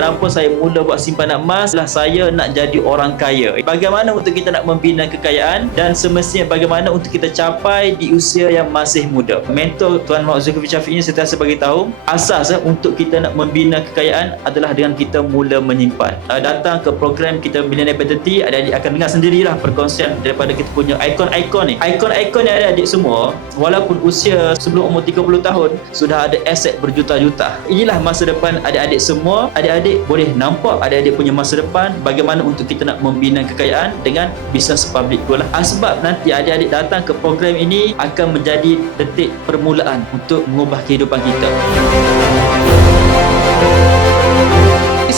kenapa saya mula buat simpanan emas adalah saya nak jadi orang kaya. Bagaimana untuk kita nak membina kekayaan dan semestinya bagaimana untuk kita capai di usia yang masih muda. Mentor Tuan Muhammad Zulkifli Syafiq ini sentiasa bagi tahu asas untuk kita nak membina kekayaan adalah dengan kita mula menyimpan. Datang ke program kita Millionaire by 30, adik-adik akan dengar sendirilah perkongsian daripada kita punya ikon-ikon ni. Ikon-ikon ni adik-adik semua, walaupun usia sebelum umur 30 tahun, sudah ada aset berjuta-juta. Inilah masa depan adik-adik semua. Adik-adik boleh nampak adik-adik punya masa depan bagaimana untuk kita nak membina kekayaan dengan bisnes public goal. Sebab nanti adik-adik datang ke program ini akan menjadi detik permulaan untuk mengubah kehidupan kita.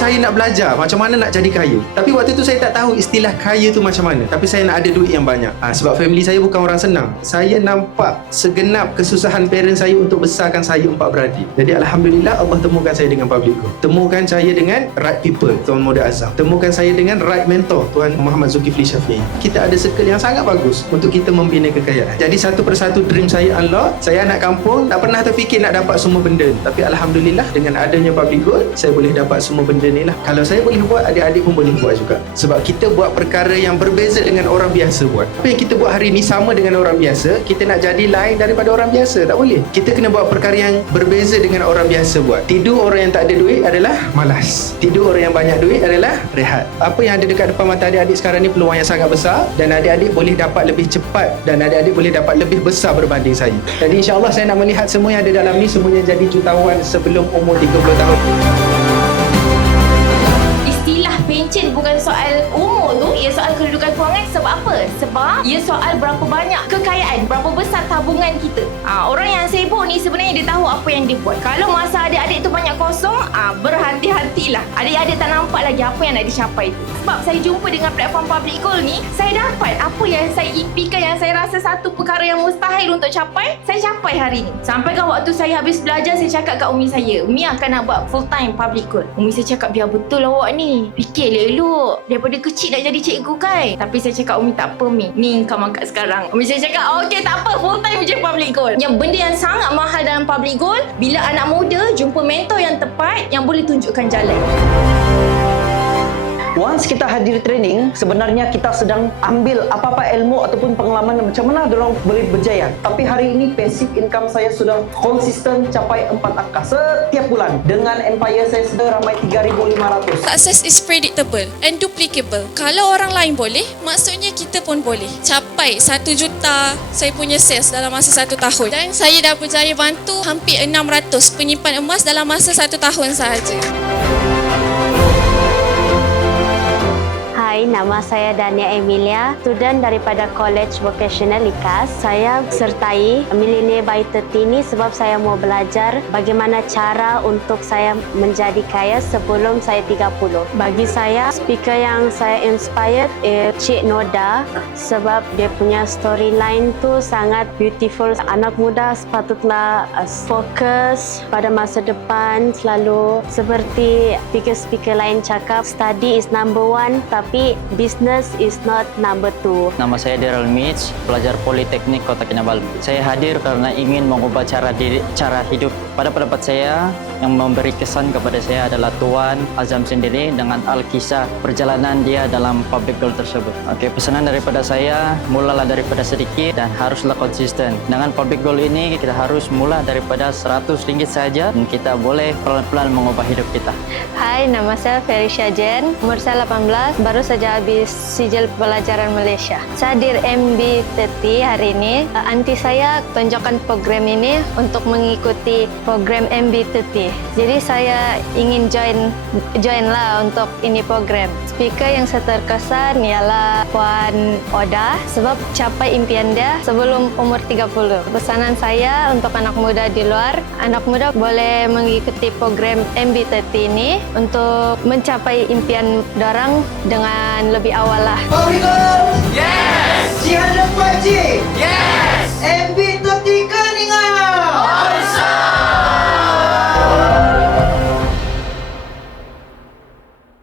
Saya nak belajar macam mana nak jadi kaya. Tapi waktu tu saya tak tahu istilah kaya tu macam mana. Tapi saya nak ada duit yang banyak. Sebab family saya bukan orang senang. Saya nampak segenap kesusahan parents saya untuk besarkan saya 4 beradik. Jadi Alhamdulillah Allah temukan saya dengan public goal. Temukan saya dengan right people, Tuan Muda Azam. Temukan saya dengan right mentor, Tuan Muhammad Zulkifli Syafiq. Kita ada circle yang sangat bagus untuk kita membina kekayaan. Jadi satu persatu dream saya unlock. Saya anak kampung, tak pernah terfikir nak dapat semua benda. Tapi Alhamdulillah dengan adanya public goal, saya boleh dapat semua benda ni lah. Kalau saya boleh buat, adik-adik pun boleh buat juga. Sebab kita buat perkara yang berbeza dengan orang biasa buat. Apa yang kita buat hari ni sama dengan orang biasa, kita nak jadi lain daripada orang biasa, tak boleh. Kita kena buat perkara yang berbeza dengan orang biasa buat. Tidur orang yang tak ada duit adalah malas. Tidur orang yang banyak duit adalah rehat. Apa yang ada dekat depan mata adik-adik sekarang ni peluang yang sangat besar dan adik-adik boleh dapat lebih cepat dan adik-adik boleh dapat lebih besar berbanding saya. Jadi insya-Allah saya nak melihat semua yang ada dalam ni semuanya jadi jutawan sebelum umur 30 tahun. Istilah pencen bukan soal umur tu, ia soal kedudukan kewangan. Sebab apa? Sebab ia soal berapa banyak kekayaan, berapa besar tabungan kita. Orang yang sibuk ni sebenarnya dia tahu apa yang dia buat. Kalau masa adik-adik tu banyak kosong, berhati-hatilah. Adik-adik tak nampak lagi apa yang nak dicapai tu. Sebab saya jumpa dengan platform Public Goal ni, saya dapat apa yang saya impikan, yang saya rasa satu perkara yang mustahil untuk capai, saya capai hari ni. Sampai kan waktu saya habis belajar, saya cakap kat Umi saya, Umi akan nak buat full time Public Goal. Umi saya cakap, biar betul awak ni. Fikir elok. Daripada kecil nak jadi cikgu kan. Tapi saya cakap, Umi tak apa Mi. Ni kau angkat sekarang. Umi saya cakap, okey tak apa, full time je Public Goal. Yang benda yang sangat mahal dalam Public Goal, bila anak muda jumpa mentor yang tepat, yang boleh tunjukkan jalan. Once kita hadir training, sebenarnya kita sedang ambil apa-apa ilmu ataupun pengalaman macam mana dorang boleh berjaya. Tapi hari ini passive income saya sudah konsisten capai 4 angka setiap bulan. Dengan empire saya sudah ramai 3,500. Success is predictable and duplicable. Kalau orang lain boleh, maksudnya kita pun boleh. Capai 1 juta saya punya sales dalam masa 1 tahun. Dan saya dah berjaya bantu hampir 600 penyimpan emas dalam masa 1 tahun sahaja. Hai, nama saya Dania Emilia, student daripada College Vocational IKAS. Saya sertai Millionaire by 30 ni sebab saya mau belajar bagaimana cara untuk saya menjadi kaya sebelum saya 30. Bagi saya, speaker yang saya inspired Cik Noda sebab dia punya storyline tu sangat beautiful. Anak muda sepatutlah fokus pada masa depan, selalu seperti speaker-speaker lain cakap, study is number 1 tapi business is not number 2. Nama saya Daryl Mitch, pelajar Politeknik Kota Kinabalu. Saya hadir karena ingin mengubah cara hidup. Pada pendapat saya, yang memberi kesan kepada saya adalah Tuan Azam sendiri dengan kisah perjalanan dia dalam public goal tersebut. Okey, pesanan daripada saya, mulalah daripada sedikit dan haruslah konsisten. Dengan public goal ini, kita harus mula daripada RM100 saja dan kita boleh pelan-pelan mengubah hidup kita. Hai, nama saya Felicia Jen, umur saya 18, baru saja habis sijil pelajaran Malaysia. Saya hadir MB30 hari ini. Aunty saya tunjukkan program ini untuk mengikuti program MB30. Jadi saya ingin join lah untuk ini program. Speaker yang saya terkesan ialah Puan Oda sebab capai impian dia sebelum umur 30. Pesanan saya untuk anak muda di luar, anak muda boleh mengikuti program MB30 ini untuk mencapai impian dorang dengan lebih awal lah. Public Goal! Yes! Jihad Lepas Yes! MB30!